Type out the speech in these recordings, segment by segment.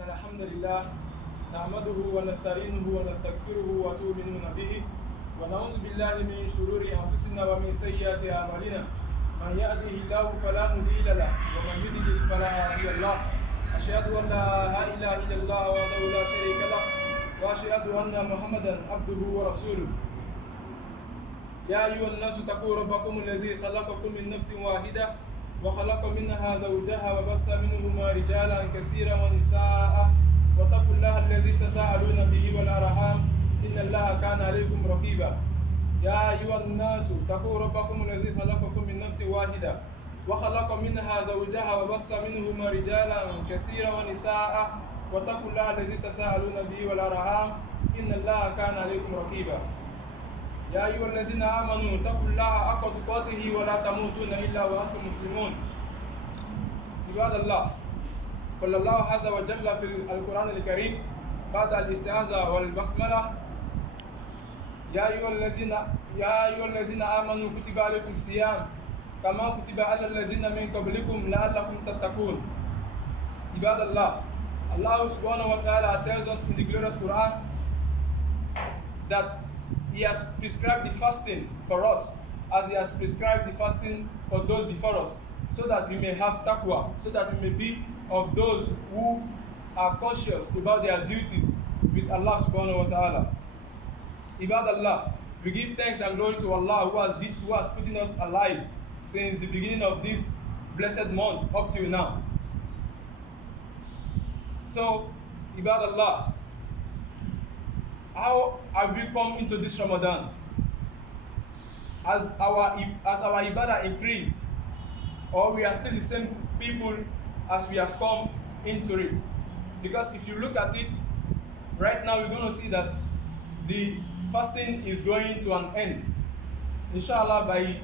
إن الحمد لله نحمده ونستعينه ونستغفره ونؤمن به ونعوذ بالله من شرور أنفسنا ومن سيئات أعمالنا من يهده الله فلا مضل له ومن يضلل فلا هادي له أشهد أن لا إله إلا الله وحده لا شريك له وأشهد أن محمدا عبده ورسوله يا أيها الناس اتقوا ربكم الذي خلقكم من نفس واحدة وخلق منها زوجها وبث منهما رجالا كثيرا ونساء واتقوا الله الذي تساءلون به والأرحام إن الله كان عليكم رقيبا يا أيها الناس اتقوا ربكم الذي خلقكم من نفس واحدة وخلق منها زوجها وبث منهما رجالا كثيرا ونساء واتقوا الله الذي تساءلون به والأرحام إن الله كان عليكم رقيبا يا أيها الذين آمنوا اتقوا الله حق تقاته ولا تموتن إلا وأنتم مسلمون عباد الله قال الله عز وجل في القرآن الكريم بعد الاستعاذة والبسملة يا أيها الذين آمنوا كتب عليكم الصيام كما كتب على الذين من قبلكم لعلكم تتقون عباد الله Allah subhanahu wa ta'ala tells us in the glorious Quran that He has prescribed the fasting for us as He has prescribed the fasting for those before us, so that we may have taqwa, so that we may be of those who are conscious about their duties with Allah subhanahu wa ta'ala. Ibad Allah, we give thanks and glory to Allah who has put us alive since the beginning of this blessed month up till now. So, Ibad Allah, how have we come into this Ramadan? As our ibadah increased, or we are still the same people as we have come into it? Because if you look at it, right now we're going to see that the fasting is going to an end. Inshallah, by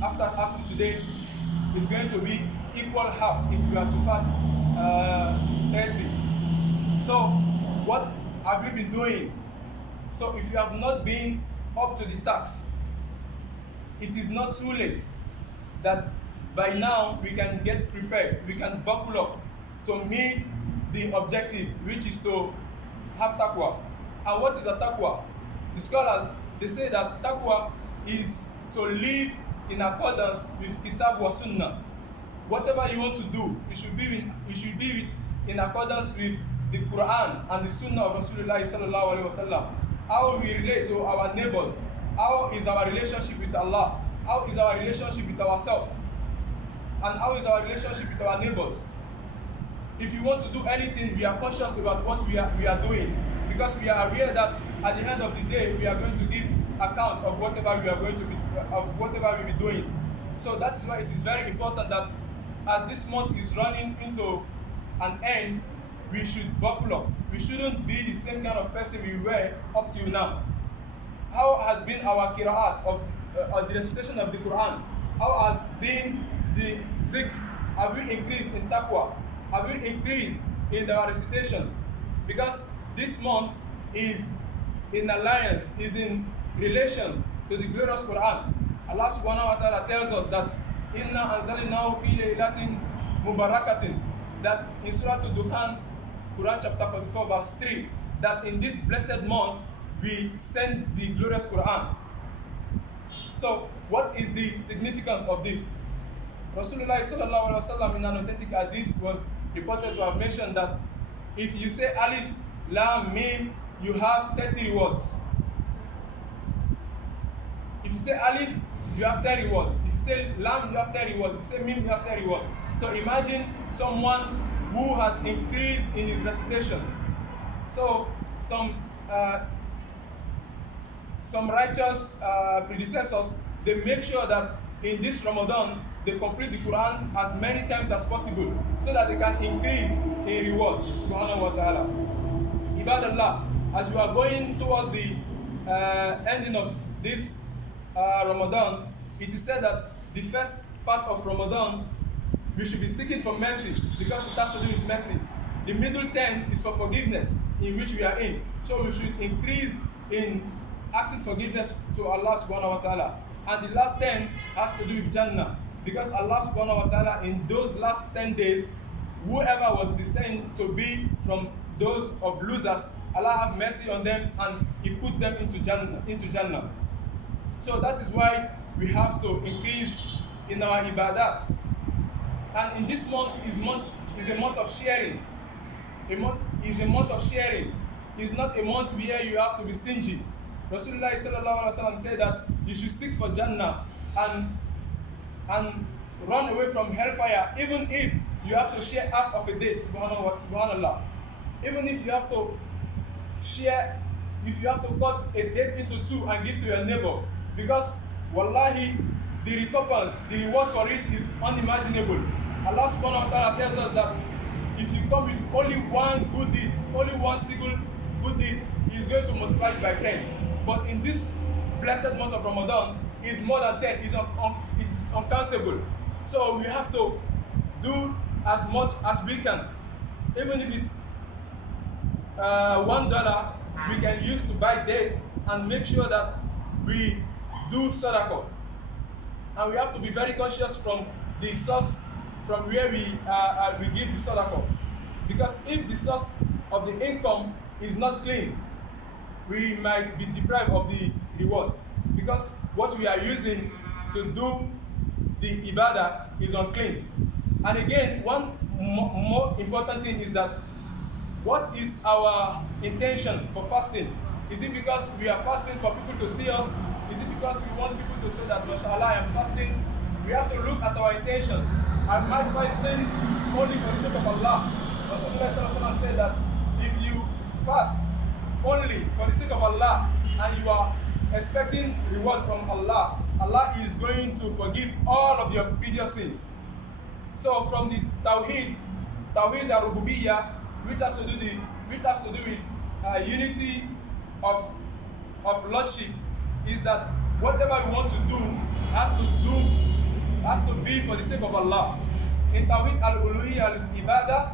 after Asr today, it's going to be equal half if you are to fast 30. So, what have you been doing? So if you have not been up to the task, it is not too late that by now we can get prepared, we can buckle up to meet the objective, which is to have taqwa. And what is a taqwa? The scholars, they say that taqwa is to live in accordance with kitab wa sunnah. Whatever you want to do, it should be in accordance with the Quran and the Sunnah of Rasulullah sallallahu alaihi wasallam. How we relate to our neighbors, how is our relationship with Allah, how is our relationship with ourselves, and how is our relationship with our neighbors. If you want to do anything, we are conscious about what we are doing, because we are aware that at the end of the day we are going to give account of whatever we will be doing. So that is why it is very important that as this month is running into an end, we should buckle up. We shouldn't be the same kind of person we were up till now. How has been our qira'at of the recitation of the Quran? How has been the zikr? Have we increased in taqwa? Have we increased in our recitation? Because this month is in alliance, is in relation to the glorious Quran. Allah subhanahu wa ta'ala tells us that Inna anzalnahu fi laylatin mubarakatin, that in Surah Al-Dukhan, Quran chapter 44 verse 3, that in this blessed month we send the glorious Quran. So what is the significance of this? Rasulullah sallallahu alaihi wasallam in an authentic hadith was reported to have mentioned that if you say alif, lam, mim, you have 30 rewards. If you say alif, you have 10 rewards. If you say lam, you have 10 rewards. If you say mim, you have 10 rewards. So imagine someone who has increased in his recitation. So some righteous predecessors, they make sure that in this Ramadan they complete the Quran as many times as possible, so that they can increase in reward. Subhanahu wa ta'ala. Ibadallah, as we are going towards the ending of this Ramadan, it is said that the first part of Ramadan we should be seeking for mercy, because it has to do with mercy. The middle 10 is for forgiveness, in which we are in. So we should increase in asking forgiveness to Allah subhanahu wa ta'ala. And the last 10 has to do with Jannah, because Allah subhanahu wa ta'ala in those last 10 days whoever was destined to be from those of losers, Allah have mercy on them and He puts them into Jannah. So that is why we have to increase in our ibadat. And in this month is a month of sharing. A month is a month of sharing. It's not a month where you have to be stingy. Rasulullah sallallahu alaihi wasallam said that you should seek for Jannah and run away from hellfire, even if you have to share half of a date. Subhanallah. Even if you have to share, if you have to cut a date into two and give to your neighbor, because wallahi, the recompense, the reward for it is unimaginable. Allah subhanahu wa ta'ala tells us that if you come with only one good deed, only one single good deed, He is going to multiply it by 10. But in this blessed month of Ramadan, it's more than 10. It's uncountable. So we have to do as much as we can. Even if it's $1, we can use to buy dates and make sure that we do sadaqah. And we have to be very conscious from the source from where we give the sadaqah. Because if the source of the income is not clean, we might be deprived of the reward. Because what we are using to do the ibadah is unclean. And again, one more important thing is that what is our intention for fasting? Is it because we are fasting for people to see us? Is it because we want people to say that, mashallah, I am fasting? We have to look at our intention. Am I fasting only for the sake of Allah? Rasulullah said that if you fast only for the sake of Allah and you are expecting reward from Allah, Allah is going to forgive all of your previous sins. So from the Tawheed al-Rububiyyah, which has to do with unity of Lordship, is that whatever we want to do has to be for the sake of Allah. In Tawheed al-Uluhiyyah al-Ibadah,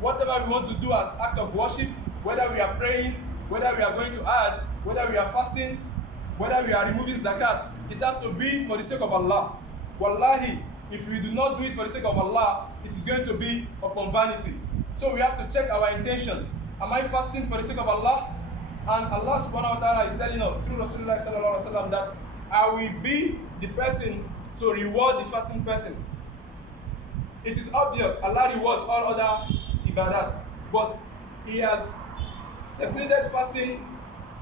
whatever we want to do as act of worship, whether we are praying, whether we are going to Hajj, whether we are fasting, whether we are removing zakat, it has to be for the sake of Allah. Wallahi, if we do not do it for the sake of Allah, it is going to be upon vanity. So we have to check our intention. Am I fasting for the sake of Allah? And Allah subhanahu wa ta'ala is telling us through Rasulullah sallallahu alaihi wasallam that I will be the person to reward the fasting person. It is obvious Allah rewards all other ibadat, but He has secluded fasting.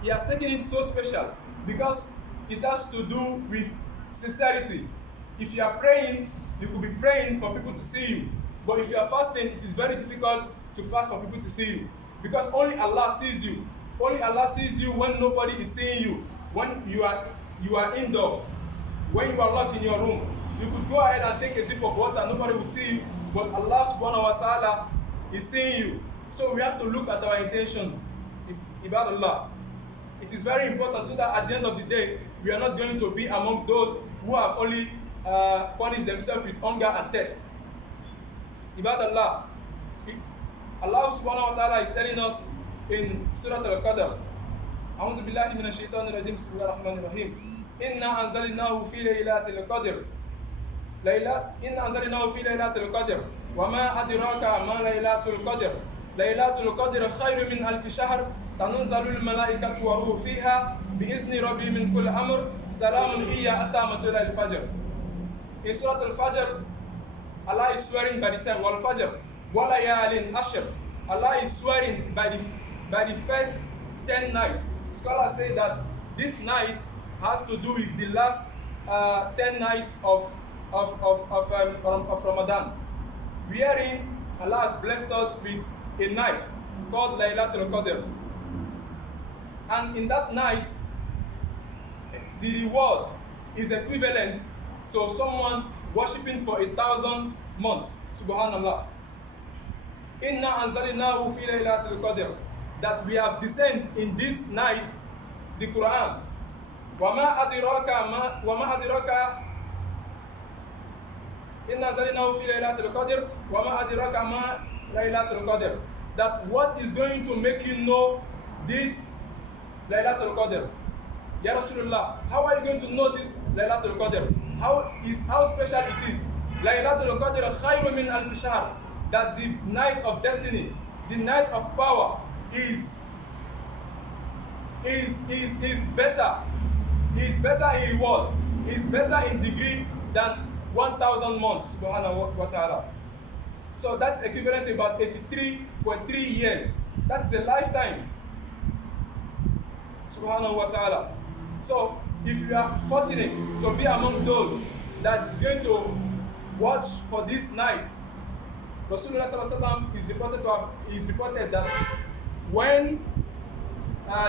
He has taken it so special because it has to do with sincerity. If you are praying, you could be praying for people to see you. But if you are fasting, it is very difficult to fast for people to see you. Because only Allah sees you. Only Allah sees you when nobody is seeing you. When you are indoor. When you are locked in your room. You could go ahead and take a sip of water, nobody will see you. But Allah subhanahu wa ta'ala is seeing you. So we have to look at our intention. Ibadallah. It is very important so that at the end of the day, we are not going to be among those who have only punished themselves with hunger and thirst. Ibadallah. Allah subhanahu wa ta'ala is telling us in Surah Al-Qadr, أعوذ بالله من الشيطان الرجيم بسم الله الرحمن الرحيم إنا أنزلناه في ليلة القدر إنا أنزلناه في ليلة القدر وما أدراك ما ليلة القدر ليلة القدر خير من ألف شهر تنزل الملائكة والروح فيها بإذن ربي من كل أمر سلام هي حتى مطلع الفجر. In Surah Al-Fajr, Allah is swearing by the time Wal-Fajr وَلَيَالٍ أَشْرٍ. Allah is swearing by the first 10 nights. Scholars say that this night has to do with the last 10 nights of Ramadan, wherein Allah has blessed us with a night called Laylatul Qadir. And in that night, the reward is equivalent to someone worshipping for 1,000 months. Subhanallah. Inna anzalnahu fi laylatil qadr, that we have descended in this night the Quran. Wama adraka inna anzalnahu fi laylatil qadr wama adraka ma laylatul qadr, that what is going to make you know this Laylatul Qadir? Ya Rasulullah, how are you going to know this Laylatul Qadr? How special it is? Laylatul Qadir khayrun min alf shahr, that the night of destiny, the night of power is better. Is better in reward, is better in degree than 1,000 months, subhanahu wa ta'ala. So that's equivalent to about 83.3 years. That's a lifetime, subhanahu wa ta'ala. So if you are fortunate to be among those that is going to watch for this night, Rasulullah sallallahu alaihi wasallam is reported that when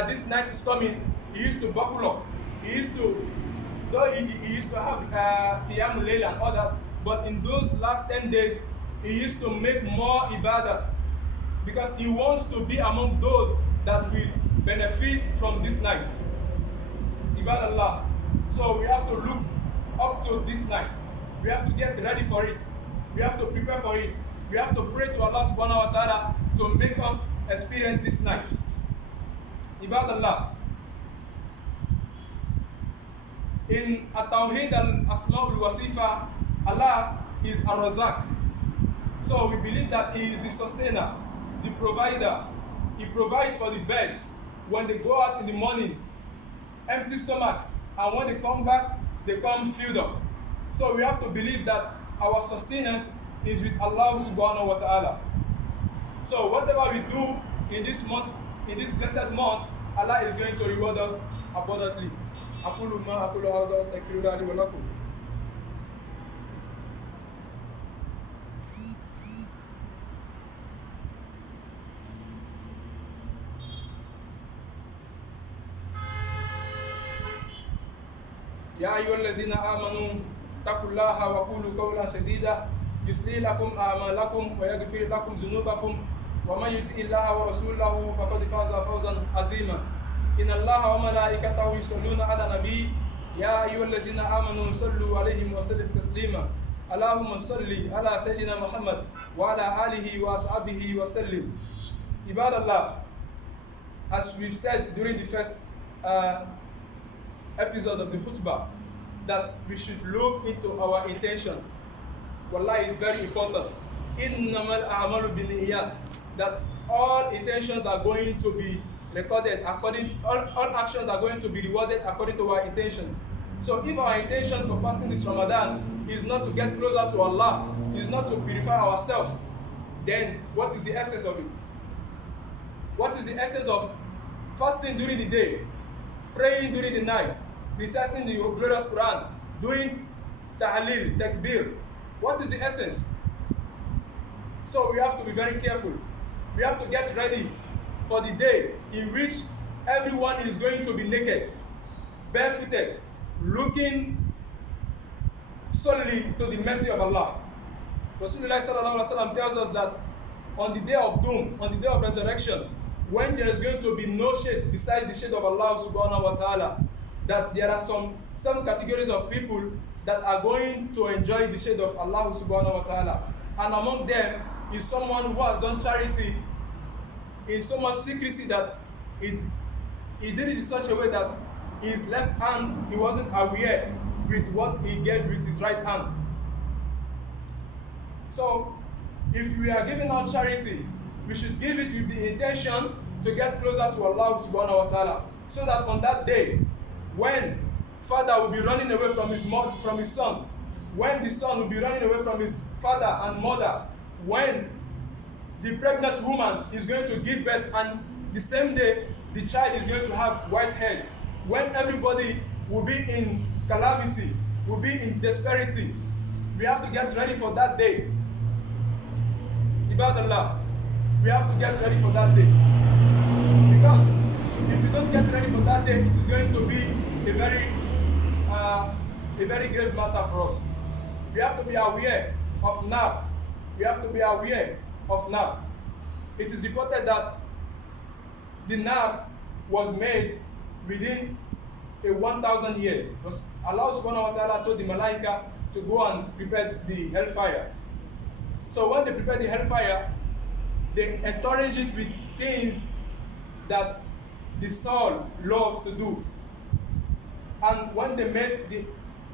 this night is coming, he used to buckle up. He used to have Qiyamul Layl and all that, but in those last 10 days, he used to make more ibadah because he wants to be among those that will benefit from this night. Ibadallah. So we have to look up to this night. We have to get ready for it. We have to prepare for it. We have to pray to Allah subhanahu wa ta'ala to make us experience this night. Ibadallah. In At-Tawheed al-Asma'ul Wasifa, Allah is Ar-Razak. So we believe that He is the sustainer, the provider. He provides for the birds when they go out in the morning, empty stomach, and when they come back, they come filled up. So we have to believe that our sustenance is with Allah subhanahu wa ta'ala. So whatever we do in this month, in this blessed month, Allah is going to reward us abundantly. أقول ما أقول هذا وأستغفر الله لي ولكم. يا أيها الذين آمنوا اتقوا الله وقولوا قولا سديدا يصلح لكم أعمالكم ويغفر لكم ذنوبكم ومن يطع الله ورسوله فقد فاز فوزا عظيما. إن الله وملائكته يصلون على النبي يا أيها الذين آمنوا صلوا عليه وسلموا تسليما. اللهم صل على سيدنا محمد وعلى آله وأصحابه وسلم. عباد Allah, as we've said during the first episode of the khutbah, that we should look into our intention. Wallahi, is very important. Innamal a'malu binniyat, that all intentions are going to be recorded all actions are going to be rewarded according to our intentions. So if our intention for fasting this Ramadan is not to get closer to Allah, is not to purify ourselves, then what is the essence of it? What is the essence of fasting during the day, praying during the night, reciting the glorious Quran, doing tahleel, takbir? What is the essence? So we have to be very careful. We have to get ready for the day in which everyone is going to be naked, barefooted, looking solely to the mercy of Allah. Rasulullah sallallahu alaihi wasallam tells us that on the day of doom, on the day of resurrection, when there is going to be no shade besides the shade of Allah subhanahu wa ta'ala, that there are some categories of people that are going to enjoy the shade of Allah subhanahu wa ta'ala. And among them is someone who has done charity in so much secrecy that he did it in such a way that his left hand, he wasn't aware with what he gave with his right hand. So if we are giving out charity, we should give it with the intention to get closer to Allah subhanahu wa ta'ala, so that on that day, when father will be running away from his son, when the son will be running away from his father and mother, when the pregnant woman is going to give birth and the same day the child is going to have white hairs, when everybody will be in calamity, will be in desperity, we have to get ready for that day. Ibadallah, we have to get ready for that day. Because if we don't get ready for that day, it is going to be a very grave matter for us. We have to be aware of nar. We have to be aware of nar. It is reported that the nar was made within 1,000 years. Because Allah subhanahu wa ta'ala told the malaika to go and prepare the hellfire. So when they prepare the hellfire, they encourage it with things that the soul loves to do. And when they made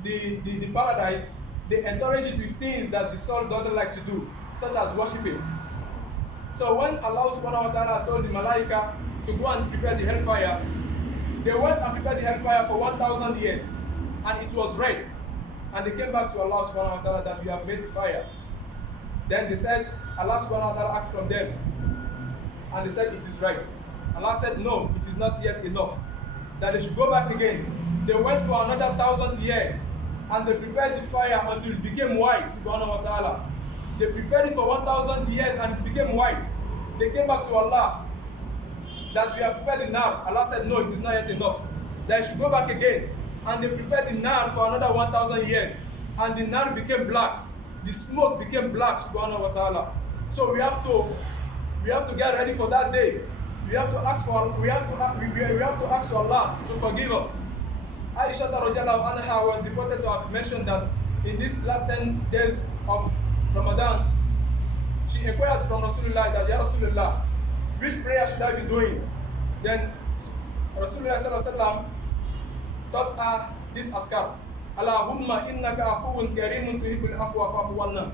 the paradise, they encourage it with things that the soul doesn't like to do. such as worshiping. So when Allah subhanahu wa ta'ala told the Malaika to go and prepare the hellfire, they went and prepared the hellfire for 1,000 years, and it was red. And they came back to Allah subhanahu wa ta'ala that we have made the fire. Then they said, Allah subhanahu wa ta'ala asked from them, and they said it is right. Allah said, no, it is not yet enough. That they should go back again. They went for another 1,000 years, and they prepared the fire until it became white, subhanahu wa ta'ala. They prepared it for 1,000 years and it became white. They came back to Allah that we have prepared the nar. Allah said, no, it is not yet enough. That they should go back again. And they prepared the nar for another 1,000 years. And the nar became black. The smoke became black, subhanahu wa ta'ala. So we have to get ready for that day. We have to ask for Allah to forgive us. Aisha radiallahu anha was reported to have mentioned that in these last 10 days of Ramadan, she inquired from Rasulullah that, Ya Rasulullah, which prayer should I be doing? Then Rasulullah sallallahu alaihi wasallam taught her this askar. Allahumma innaka afuwun karimun tuhibbul afwa fa'fu anna.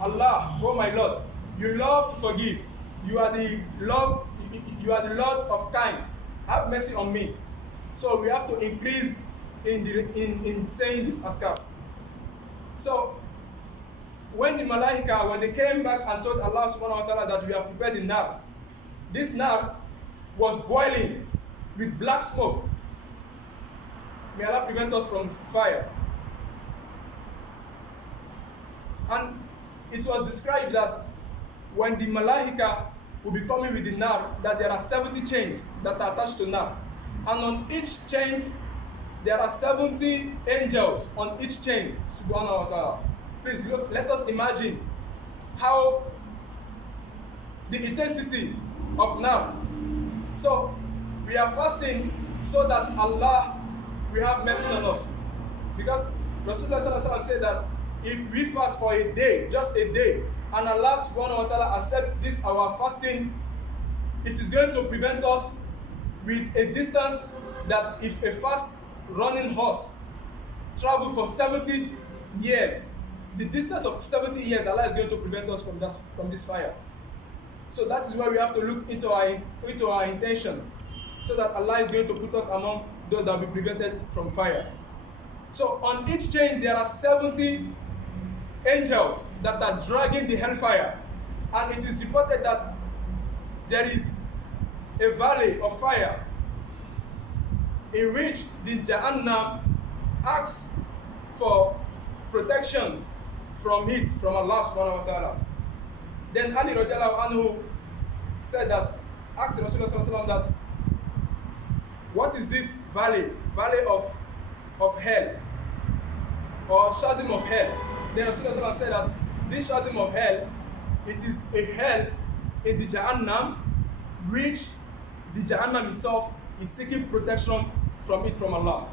Allah, oh my Lord, you love to forgive. You are the Lord of kind. Have mercy on me. So we have to increase in saying this askar. So when the Malaika, when they came back and told Allah subhanahu wa ta'ala that we have prepared the nar, this nar was boiling with black smoke. May Allah prevent us from fire. And it was described that when the Malaika will be coming with the nar, that there are 70 chains that are attached to nar. And on each chain, there are 70 angels on each chain, subhanahu wa ta'ala. Please look, let us imagine how the intensity of nar. So we are fasting so that Allah will have mercy on us. Because Rasulullah sallallahu alaihi wasallam said that if we fast for a day, just a day, and Allah subhanahu wa ta'ala accept this our fasting, it is going to prevent us with a distance that if a fast running horse travel for 70 years, the distance of 70 years, Allah is going to prevent us from this fire. So that is why we have to look into our intention, so that Allah is going to put us among those that will be prevented from fire. So on each chain there are 70 angels that are dragging the hellfire, and it is reported that there is a valley of fire in which the Jahannam asks for protection from it, from Allah subhanahu wa ta'ala. Then Ali radiallahu anhu said that, asked Rasulullah sallallahu alaihi wasallam that, what is this valley of hell, or chasm of hell? Then Rasulullah sallallahu alaihi wasallam said that this chasm of hell, it is a hell in the Jahannam, which the Jahannam itself is seeking protection from it, from Allah.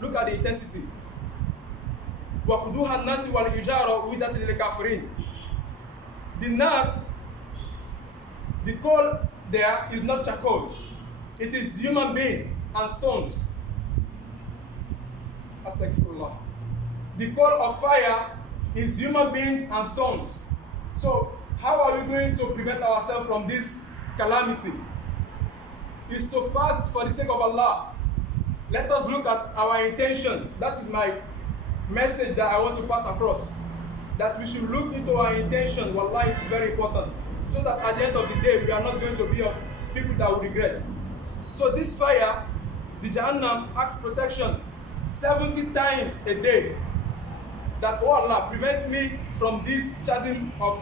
Look at the intensity. وَقُدُوهَا النَّاسِ وَالْحِجَارَةُ أُعِدَّتْ لِلْكَافِرِينَ. The nar, the coal there is not charcoal. It is human being and stones. Astaghfirullah. The coal of fire is human beings and stones. So how are we going to prevent ourselves from this calamity? Is to fast for the sake of Allah. Let us look at our intention. That is my message that I want to pass across. That we should look into our intention. Wallahi, it is very important. So that at the end of the day, we are not going to be of people that will regret. So this fire, the Jahannam asks protection 70 times a day. That, oh Allah, prevent me from this chasm of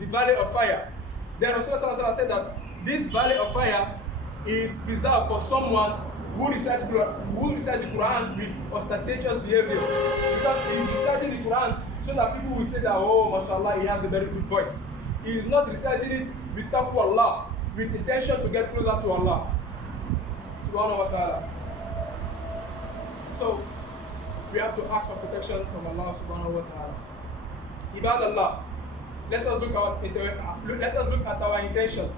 the valley of fire. Then Rasulullah said that this valley of fire is preserved for someone who recites the Quran with ostentatious behavior. Because he is reciting the Quran so that people will say that, oh, mashallah, he has a very good voice. He is not reciting it with taqwa Allah, with intention to get closer to Allah subhanahu wa ta'ala. So we have to ask for protection from Allah subhanahu wa ta'ala. Ibadallah, let us look at our intention.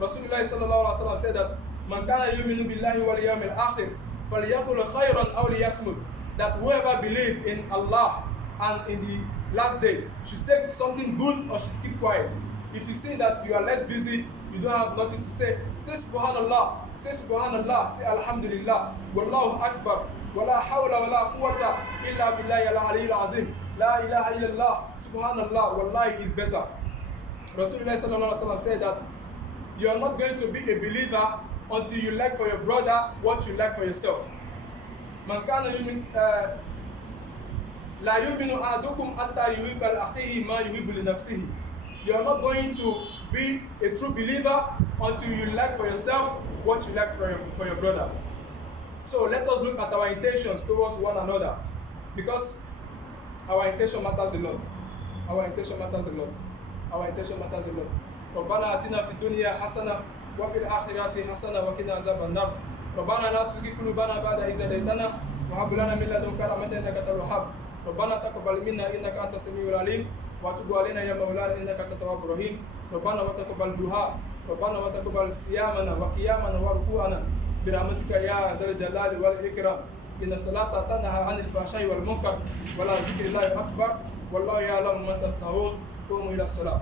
Rasulullah sallallahu alaihi wasallam said that man kana yu'minu billahi wal yawmil akhir falyaqul khayran aw liyasmut. That whoever believes in Allah and in the last day should say something good or should keep quiet. If you see that you are less busy, you don't have nothing to say Subhanallah, say Alhamdulillah, Wallahu Akbar, Wala hawla wala quwwata illa billahi al-aliyyil azim, La ilaha illallah, Subhanallah, Wallahi is better. Rasulullah sallallahu alaihi wasallam said that you are not going to be a believer until you like for your brother what you like for yourself. Man kana yu'min la yu'minu ahadukum hatta yuhibba li akhihi ma yuhibbu li nafsihi. You are not going to be a true believer until you like for yourself what you like for your brother. So let us look at our intentions towards one another, because our intention matters a lot. Our intention matters a lot. Our intention matters a lot. ربنا آتنا في الدنيا حسنة وفي الآخرة حسنة وقنا عذاب النار. ربنا لا تزغ قلوبنا بعد إذ هديتنا وهب لنا من لدنك رحمة إنك أنت الوهاب. ربنا تقبل منا إنك أنت السميع العليم وتب علينا يا مولانا إنك أنت التواب الرحيم. ربنا وتقبل دعاء، ربنا وتقبل صيامنا وقيامنا وركوعنا برحمتك يا ذا الجلال والإكرام. إن الصلاة تنهى عن الفحشاء والمنكر ولا ذكر الله أكبر والله يعلم ما تصنعون. قوموا إلى الصلاة.